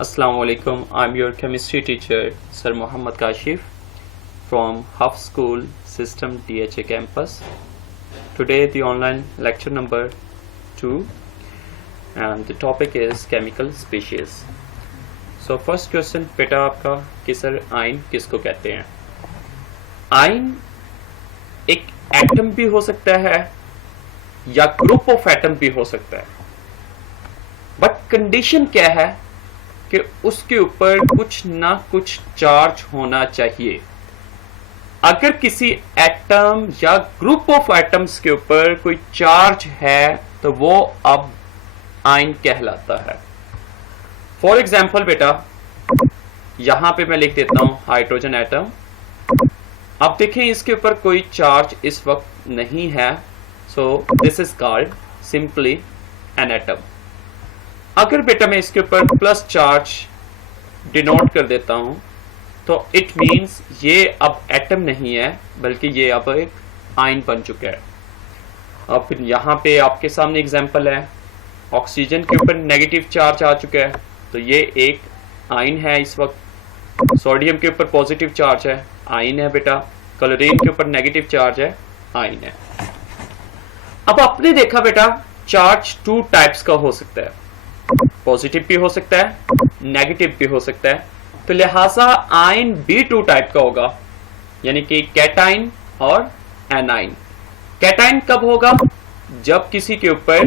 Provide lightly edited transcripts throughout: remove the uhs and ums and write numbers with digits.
Assalamu alaikum. I'm your chemistry teacher, Sir Muhammad Kashif from Huff School System DHA campus. Today the online lecture number 2 and the topic is chemical species. So first question बेटा आपका कि sir ion किसको कहते हैं? Ion एक atom भी हो सकता है या ग्रुप ऑफ एटम भी हो सकता है, बट कंडीशन क्या है कि उसके ऊपर कुछ ना कुछ चार्ज होना चाहिए। अगर किसी एटम या ग्रुप ऑफ एटम्स के ऊपर कोई चार्ज है तो वो अब आयन कहलाता है। फॉर एग्जाम्पल बेटा यहां पे मैं लिख देता हूं हाइड्रोजन एटम। अब देखें इसके ऊपर कोई चार्ज इस वक्त नहीं है, so this is called simply an atom. अगर बेटा मैं इसके ऊपर प्लस चार्ज डिनोट कर देता हूं तो इट मींस ये अब एटम नहीं है बल्कि ये अब एक आयन बन चुका है। अब यहां पे आपके सामने एग्जांपल है, ऑक्सीजन के ऊपर नेगेटिव चार्ज आ चुका है तो ये एक आयन है इस वक्त। सोडियम के ऊपर पॉजिटिव चार्ज है, आयन है बेटा। क्लोरीन के ऊपर नेगेटिव चार्ज है, आयन है। अब आपने देखा बेटा चार्ज टू टाइप्स का हो सकता है, पॉजिटिव भी हो सकता है, नेगेटिव भी हो सकता है, तो लिहाजा आयन भी टू टाइप का होगा, यानी कि कैटाइन और एनाइन। कैटाइन कब होगा? जब किसी के ऊपर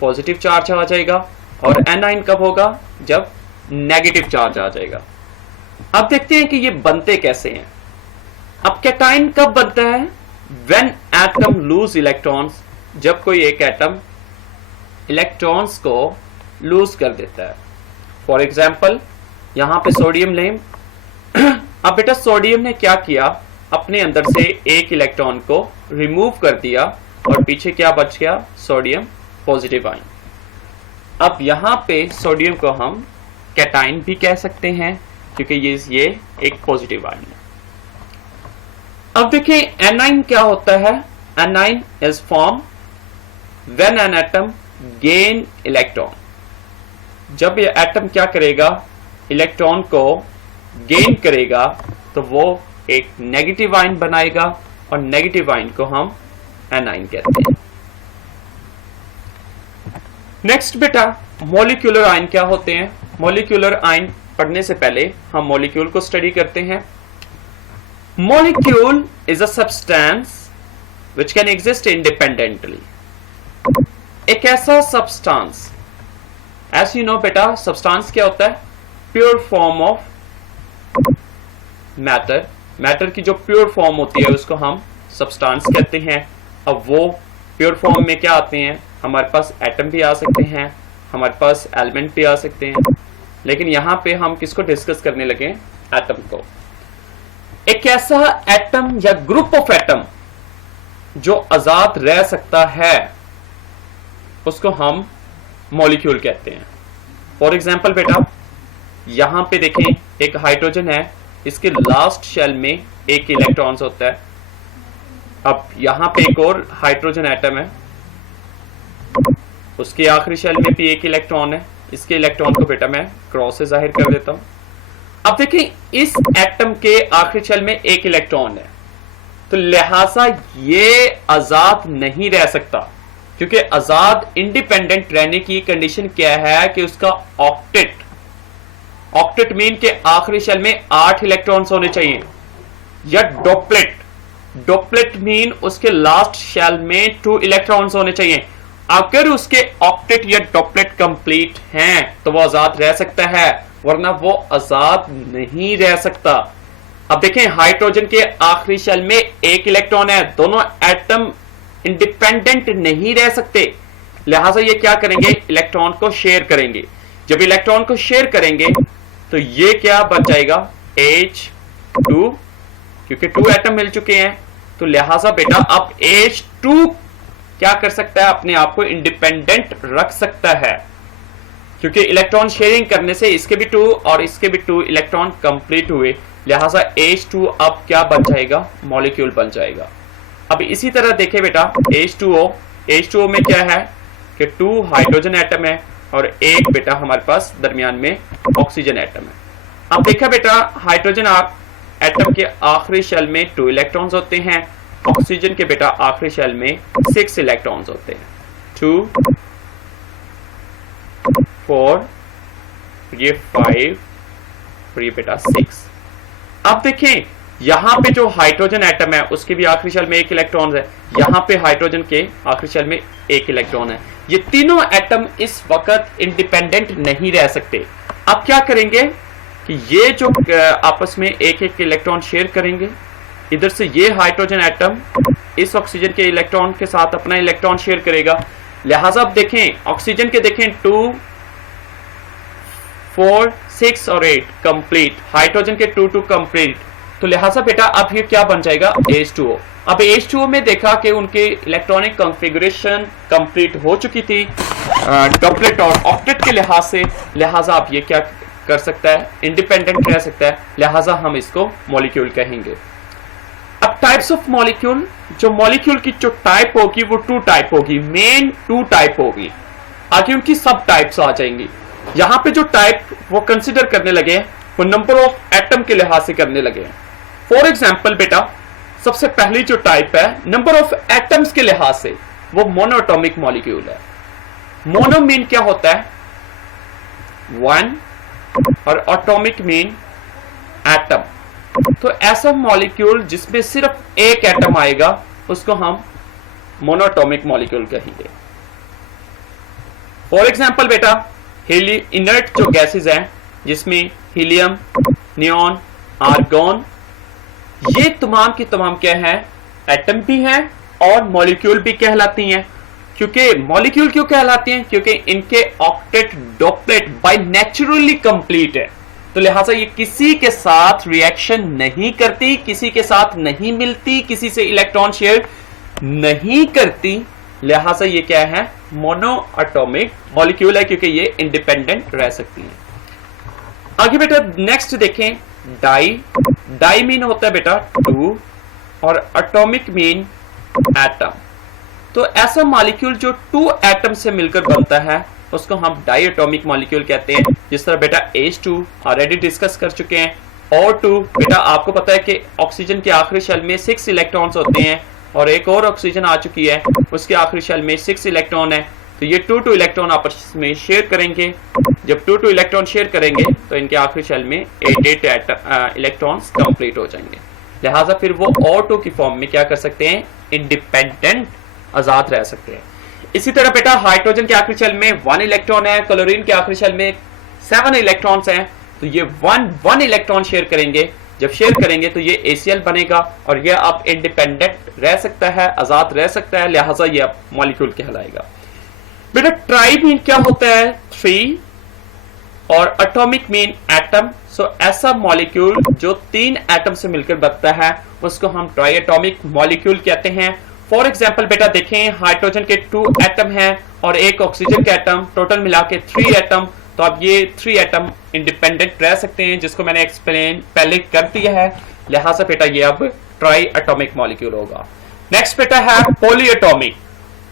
पॉजिटिव चार्ज आ जाएगा, और एनाइन कब होगा? जब नेगेटिव चार्ज आ जाएगा। अब देखते हैं कि ये बनते कैसे हैं। अब कैटाइन कब बनता है? व्हेन एटम लूज इलेक्ट्रॉन्स, जब कोई एक एटम इलेक्ट्रॉन्स को लूज कर देता है। फॉर एग्जाम्पल यहां पे सोडियम लें। अब बेटा सोडियम ने क्या किया, अपने अंदर से एक इलेक्ट्रॉन को रिमूव कर दिया और पीछे क्या बच गया? Sodium positive ion. अब यहां पे सोडियम को हम कैटाइन भी कह सकते हैं क्योंकि ये एक पॉजिटिव आयन है। अब देखिए एनाइन क्या होता है। A9 is form when an atom gain electron. जब ये एटम क्या करेगा? इलेक्ट्रॉन को गेन करेगा तो वो एक नेगेटिव आयन बनाएगा और नेगेटिव आयन को हम एनाइन कहते हैं। नेक्स्ट बेटा मॉलिक्यूलर आयन क्या होते हैं? मॉलिक्यूलर आयन पढ़ने से पहले हम मॉलिक्यूल को स्टडी करते हैं। Molecule is a substance which can exist independently. एक ऐसा सब्सटेंस, एज यू नो बेटा सब्सटेंस क्या होता है? Pure form of matter. Matter की जो प्योर फॉर्म होती है उसको हम सब्सटेंस कहते हैं। अब वो प्योर फॉर्म में क्या आते हैं? हमारे पास एटम भी आ सकते हैं, हमारे पास एलिमेंट भी आ सकते हैं, लेकिन यहां पे हम किसको डिस्कस करने लगे? एटम को। एक ऐसा एटम या ग्रुप ऑफ एटम जो आजाद रह सकता है उसको हम मॉलिक्यूल कहते हैं। फॉर एग्जाम्पल बेटा यहां पे देखें एक हाइड्रोजन है, इसके लास्ट शेल में एक इलेक्ट्रॉन होता है। अब यहां पे एक और हाइड्रोजन एटम है, उसके आखिरी शेल में भी एक इलेक्ट्रॉन है। इसके इलेक्ट्रॉन को बेटा मैं क्रॉस से जाहिर कर देता हूं। अब देखें इस एटम के आखिरी शेल में एक इलेक्ट्रॉन है, तो लिहाजा ये आजाद नहीं रह सकता, क्योंकि आजाद इंडिपेंडेंट रहने की कंडीशन क्या है कि उसका ऑक्टेट। ऑक्टेट मीन के आखिरी शेल में 8 इलेक्ट्रॉन्स होने चाहिए, या डॉपलेट। डॉपलेट मीन उसके लास्ट शेल में 2 इलेक्ट्रॉन्स होने चाहिए। अगर उसके ऑक्टेट या डॉपलेट कंप्लीट हैं तो वो आजाद रह सकता है, वरना वो आजाद नहीं रह सकता। अब देखें हाइड्रोजन के आखिरी शेल में एक इलेक्ट्रॉन है, दोनों एटम इंडिपेंडेंट नहीं रह सकते, लिहाजा ये क्या करेंगे? इलेक्ट्रॉन को शेयर करेंगे। जब इलेक्ट्रॉन को शेयर करेंगे तो ये क्या बच जाएगा? H2, क्योंकि 2 एटम मिल चुके हैं, तो लिहाजा बेटा अब H2 क्या कर सकता है? अपने आप को इंडिपेंडेंट रख सकता है, क्योंकि इलेक्ट्रॉन शेयरिंग करने से इसके भी 2 और इसके भी 2 इलेक्ट्रॉन कंप्लीट हुए, लिहाजा H2 अब क्या बन जाएगा? मॉलिक्यूल बन जाएगा। अब इसी तरह देखें बेटा H2O में क्या है कि 2 हाइड्रोजन एटम है, और एक बेटा हमारे पास दरमियान में ऑक्सीजन एटम है। अब देखा बेटा हाइड्रोजन एटम के आखिरी शेल में 2 इलेक्ट्रॉन्स होते हैं, ऑक्सीजन के बेटा आखिरी शेल में 6 इलेक्ट्रॉन्स होते हैं। 2 4 ये 5 और ये बेटा 6। अब देखें यहां पे जो हाइड्रोजन एटम है उसके भी आखिरी शेल में 1 इलेक्ट्रॉन है, यहां पे हाइड्रोजन के आखिरी शेल में 1 इलेक्ट्रॉन है। ये तीनों एटम इस वक्त इंडिपेंडेंट नहीं रह सकते। अब क्या करेंगे कि ये जो आपस में एक एक इलेक्ट्रॉन शेयर करेंगे, इधर से ये हाइड्रोजन एटम इस ऑक्सीजन के इलेक्ट्रॉन के साथ अपना इलेक्ट्रॉन शेयर करेगा। लिहाजा अब देखें ऑक्सीजन के देखें 2 4 6 और 8 कंप्लीट, हाइड्रोजन के 2 2 कंप्लीट। तो लिहाजा बेटा अब ये क्या बन जाएगा H2O। अब H2O में देखा कि उनके इलेक्ट्रॉनिक कॉन्फ़िगरेशन कंप्लीट हो चुकी थी डबलेट और ऑक्टेट के लिहाज से, लिहाजा अब ये क्या कर सकता है इंडिपेंडेंट रह सकता है, लिहाजा हम इसको मॉलिक्यूल कहेंगे। अब टाइप्स ऑफ मॉलिक्यूल, जो मॉलिक्यूल की जो टाइप होगी वो 2 टाइप होगी, मेन 2 टाइप होगी, आगे उनकी सब टाइप्स आ जाएंगी। यहां पे जो टाइप वो कंसिडर करने लगे वो नंबर ऑफ एटम के लिहाज से करने लगे। फॉर एग्जाम्पल बेटा सबसे पहली जो टाइप है नंबर ऑफ एटम्स के लिहाज से वो मोनोएटॉमिक मॉलिक्यूल है। मोनो मीन क्या होता है 1 और एटॉमिक मीन एटम। तो ऐसा मॉलिक्यूल जिसमें सिर्फ एक एटम आएगा उसको हम मोनोएटॉमिक मॉलिक्यूल कहेंगे। फॉर एग्जाम्पल बेटा इनर्ट जो गैसेस हैं जिसमें हीलियम, नियॉन, आर्गॉन, ये तमाम की तमाम क्या है एटम भी हैं और मॉलिक्यूल भी कहलाती हैं। क्योंकि मॉलिक्यूल क्यों कहलाती हैं, क्योंकि इनके ऑक्टेट डॉपलेट बाय नेचुरली कंप्लीट है, तो लिहाजा ये किसी के साथ रिएक्शन नहीं करती, किसी के साथ नहीं मिलती, किसी से इलेक्ट्रॉन शेयर नहीं करती, लिहाजा ये क्या है मोनो एटॉमिक मॉलिक्यूल है क्योंकि ये इंडिपेंडेंट रह सकती है। आगे बेटा नेक्स्ट देखें डाई मीन होता है बेटा 2 और एटॉमिक मीन एटम। तो ऐसा मॉलिक्यूल जो 2 एटम से मिलकर बनता है उसको हम डाई एटॉमिक मॉलिक्यूल कहते हैं। जिस तरह बेटा H2 ऑलरेडी डिस्कस कर चुके हैं, O2 बेटा आपको पता है कि ऑक्सीजन के आखिरी शेल में 6 इलेक्ट्रॉन्स होते हैं और एक और ऑक्सीजन आ चुकी है उसके आखिरी शेल में 6 इलेक्ट्रॉन है, तो ये 2 2 इलेक्ट्रॉन आपस में शेयर करेंगे। जब 2 2 इलेक्ट्रॉन शेयर करेंगे तो इनके आखिरी शेल में 8 8 इलेक्ट्रॉन्स कंप्लीट हो जाएंगे। लिहाजा फिर वो O2 की फॉर्म में क्या कर सकते हैं इंडिपेंडेंट आजाद रह सकते हैं। इसी तरह बेटा हाइड्रोजन के आखिरी शेल में 1 इलेक्ट्रॉन है, क्लोरीन के आखिरी शेल में 7 इलेक्ट्रॉन्स हैं, तो ये 1 इलेक्ट्रॉन शेयर करेंगे। जब शेयर करेंगे तो ये ACl बनेगा और ये अब इंडिपेंडेंट रह सकता है, आजाद रह सकता है, लिहाजा ये अब मॉलिक्यूल कहलाएगा। बेटा ट्राई मीन क्या होता है 3 और एटॉमिक मीन एटम। सो ऐसा मॉलिक्यूल जो 3 एटम से मिलकर बनता है उसको हम ट्राई एटॉमिक मॉलिक्यूल कहते हैं। फॉर एग्जाम्पल बेटा देखें हाइड्रोजन के 2 एटम हैं और एक ऑक्सीजन के एटम, टोटल मिला के 3 एटम, तो अब ये 3 एटम इंडिपेंडेंट रह सकते हैं जिसको मैंने एक्सप्लेन पहले कर दिया है, लिहाजा बेटा ये अब ट्राई एटॉमिक मॉलिक्यूल होगा। नेक्स्ट बेटा है पॉली एटॉमिक।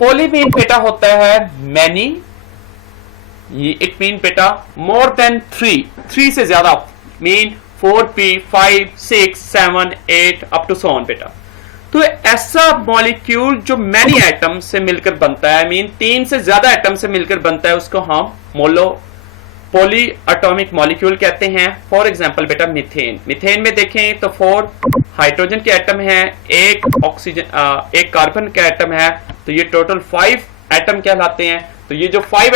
पॉली मीन बेटा होता है मैनी, इट मीन बेटा मोर देन 3 से ज्यादा, mean 4p 5 6 7 8 up to so on बेटा। तो ऐसा मॉलिक्यूल जो मैनी एटम से मिलकर बनता है, मीन 3 से ज्यादा एटम से मिलकर बनता है, उसको हम पॉली एटॉमिक मॉलिक्यूल कहते हैं। फॉर एग्जांपल बेटा मीथेन में देखें तो 4 हाइड्रोजन के एटम हैं, एक कार्बन का एटम है, तो ये टोटल 5 एटम कहलाते हैं। तो ये जो 5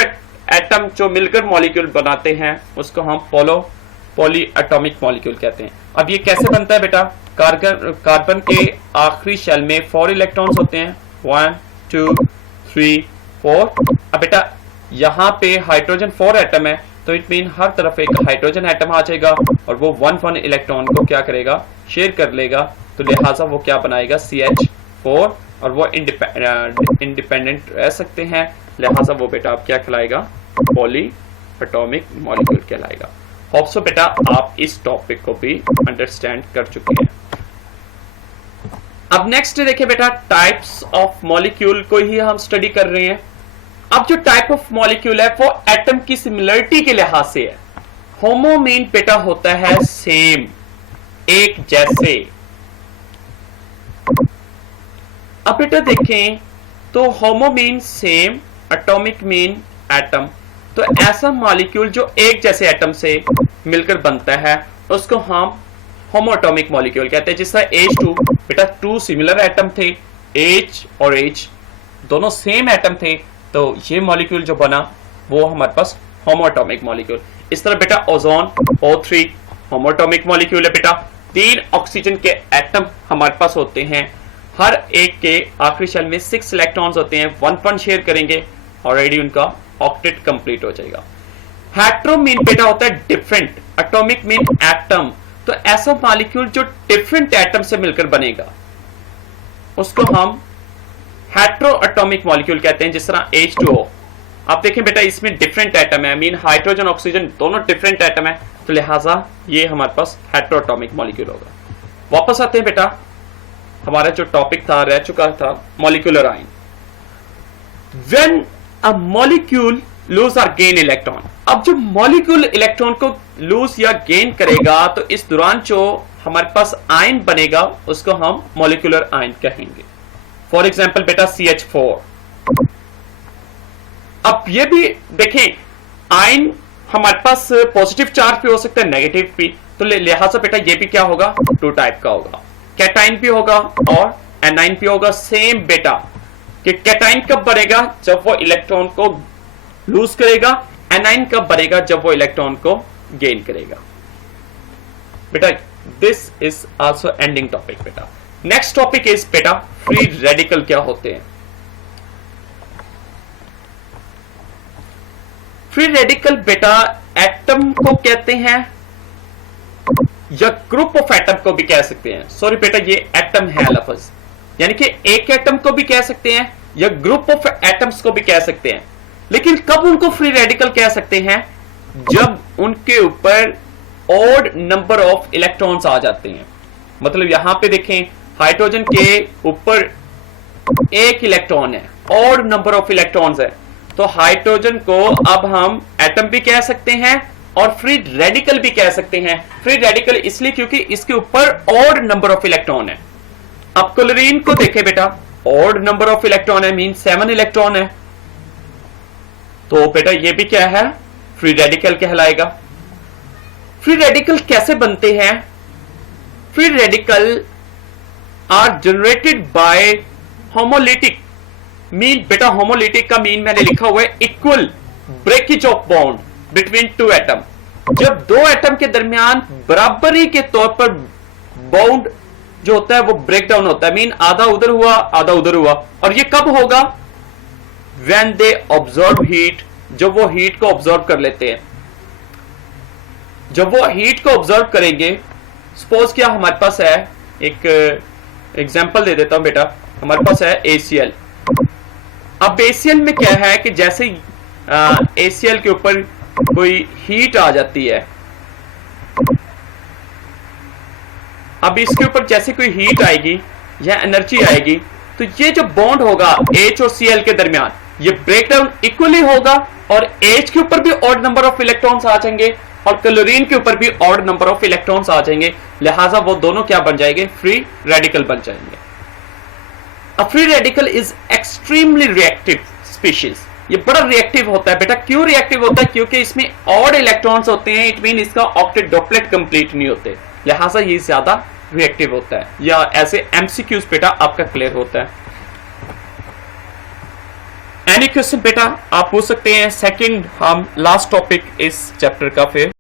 एटम जो मिलकर मॉलिक्यूल बनाते हैं उसको हम पॉली एटॉमिक मॉलिक्यूल कहते हैं। अब ये कैसे बनता है बेटा, कार्बन के आखिरी शेल में 4 इलेक्ट्रॉन्स होते हैं, 1 2 3 4। अब बेटा यहां पे हाइड्रोजन 4 एटम है, तो इट मीन हर तरफ एक हाइड्रोजन एटम आ जाएगा और वो 1 इलेक्ट्रॉन को क्या करेगा शेयर कर लेगा, तो लिहाजा वो क्या बनाएगा CH4 और वो इंडिपेंडेंट रह सकते हैं, लिहाजा वो बेटा आप क्या कहलाएगा पॉली एटॉमिक मॉलिक्यूल कहलाएगा। होप सो बेटा आप इस टॉपिक को भी अंडरस्टैंड कर चुके हैं। अब नेक्स्ट देखिए बेटा टाइप्स ऑफ मॉलिक्यूल को ही हम स्टडी कर रहे हैं। अब जो टाइप ऑफ मॉलिक्यूल है वो एटम की सिमिलरिटी के लिहाज से है। होमो मीन बेटा होता है सेम, एक जैसे। अब बेटा देखें तो homo mean same, atomic mean atom. तो ऐसा मॉलिक्यूल जो एक जैसे एटम से मिलकर बनता है उसको हम होमो एटॉमिक मॉलिक्यूल कहते हैं। जिस तरह H2 बेटा 2 सिमिलर एटम थे, H और H दोनों सेम एटम थे, तो ये मॉलिक्यूल जो बना वो हमारे पास होमो एटॉमिक मॉलिक्यूल। इस तरह बेटा ओजोन O3 होमो एटॉमिक मॉलिक्यूल है बेटा। 3 ऑक्सीजन के एटम हमारे पास होते हैं, हर एक के आखिरी शेल में 6 इलेक्ट्रॉन्स होते हैं, 1 पॉइंट शेयर करेंगे, ऑलरेडी उनका ऑक्टेट कंप्लीट हो जाएगा। हेटेरो मीन बेटा होता है डिफरेंट, एटॉमिक मीन एटम। तो ऐसा मॉलिक्यूल जो डिफरेंट एटम से मिलकर बनेगा उसको हम हेटेरो एटॉमिक मॉलिक्यूल कहते हैं। जिस तरह H2O, आप देखें बेटा इसमें डिफरेंट एटम है, मीन हाइड्रोजन ऑक्सीजन दोनों डिफरेंट एटम है, तो लिहाजा ये हमारे पास हेटेरो एटॉमिक मॉलिक्यूल होगा। वापस आते हैं बेटा, हमारा जो टॉपिक था रह चुका था molecular ion. When a molecule lose और गेन इलेक्ट्रॉन, अब जो मॉलिक्यूल इलेक्ट्रॉन को लूज या गेन करेगा तो इस दौरान जो हमारे पास आयन बनेगा उसको हम मॉलिक्यूलर आयन कहेंगे। फॉर एग्जाम्पल बेटा CH4। अब ये भी देखें आयन हमारे पास पॉजिटिव चार्ज भी हो सकता है, नेगेटिव भी, तो लिहाजा बेटा ये भी क्या होगा, 2 टाइप का होगा। कैटाइन भी होगा और एनाइन भी होगा। सेम बेटा कि कैटाइन कब बनेगा, जब वो इलेक्ट्रॉन को लूज करेगा, एनाइन कब बनेगा, जब वो इलेक्ट्रॉन को गेन करेगा। बेटा this is also ending topic बेटा। नेक्स्ट टॉपिक इज बेटा फ्री रेडिकल क्या होते हैं। फ्री रेडिकल बेटा एटम को कहते हैं या ग्रुप ऑफ एटम को भी कह सकते हैं। सॉरी बेटा ये एटम है लफ्ज, यानी कि एक एटम को भी कह सकते हैं या ग्रुप ऑफ एटम्स को भी कह सकते हैं। लेकिन कब उनको फ्री रेडिकल कह सकते हैं, जब उनके ऊपर ऑड नंबर ऑफ इलेक्ट्रॉन्स आ जाते हैं। मतलब यहां पे देखें हाइड्रोजन के ऊपर 1 इलेक्ट्रॉन है, ऑड नंबर ऑफ इलेक्ट्रॉन्स है, तो हाइड्रोजन को अब हम एटम भी कह सकते हैं और फ्री रेडिकल भी कह सकते हैं। फ्री रेडिकल इसलिए क्योंकि इसके ऊपर ऑड नंबर ऑफ इलेक्ट्रॉन है। अब क्लोरीन को देखें बेटा, ऑड नंबर ऑफ इलेक्ट्रॉन है, मीन 7 इलेक्ट्रॉन है, तो बेटा ये भी क्या है, फ्री रेडिकल कहलाएगा। फ्री रेडिकल कैसे बनते हैं? Free radical are generated by homolytic, mean बेटा होमोलिटिक का मीन मैंने लिखा हुआ है equal breakage of bond between 2 atom. जब 2 एटम के दरमियान बराबरी के तौर पर बॉन्ड जो होता है वो ब्रेक डाउन होता है, मीन आधा उधर हुआ आधा उधर हुआ। और ये कब होगा? व्हेन दे ऑब्जर्व हीट, जब वो हीट को ऑब्जर्व कर लेते हैं। जब वो हीट को ऑब्जर्व करेंगे, सपोज क्या हमारे पास है, एक एग्जांपल दे देता हूं बेटा, हमारे पास है ACl। अब ACl में क्या है कि जैसे ACl के ऊपर कोई हीट आ जाती है, अब इसके ऊपर जैसे कोई हीट आएगी या एनर्जी आएगी, तो ये जो बॉन्ड होगा H और Cl के दरमियान, ये ब्रेकडाउन इक्वली होगा और H के ऊपर भी ऑड नंबर ऑफ इलेक्ट्रॉन्स आ जाएंगे और क्लोरीन के ऊपर भी ऑड नंबर ऑफ इलेक्ट्रॉन्स आ जाएंगे। लिहाजा वो दोनों क्या बन जाएंगे, फ्री रेडिकल बन जाएंगे। A free radical is extremely reactive species. ये बड़ा रिएक्टिव होता है बेटा। क्यों रिएक्टिव होता है? क्योंकि इसमें ऑड इलेक्ट्रॉन्स होते हैं, इट मीन इसका ऑक्टेट डॉपलेट कंप्लीट नहीं होते, लिहाजा ये ज्यादा रिएक्टिव होता है। या ऐसे MCQs बेटा आपका क्लियर होता है। एनी क्वेश्चन बेटा आप पूछ सकते हैं। सेकंड हम लास्ट टॉपिक इस चैप्टर का फिर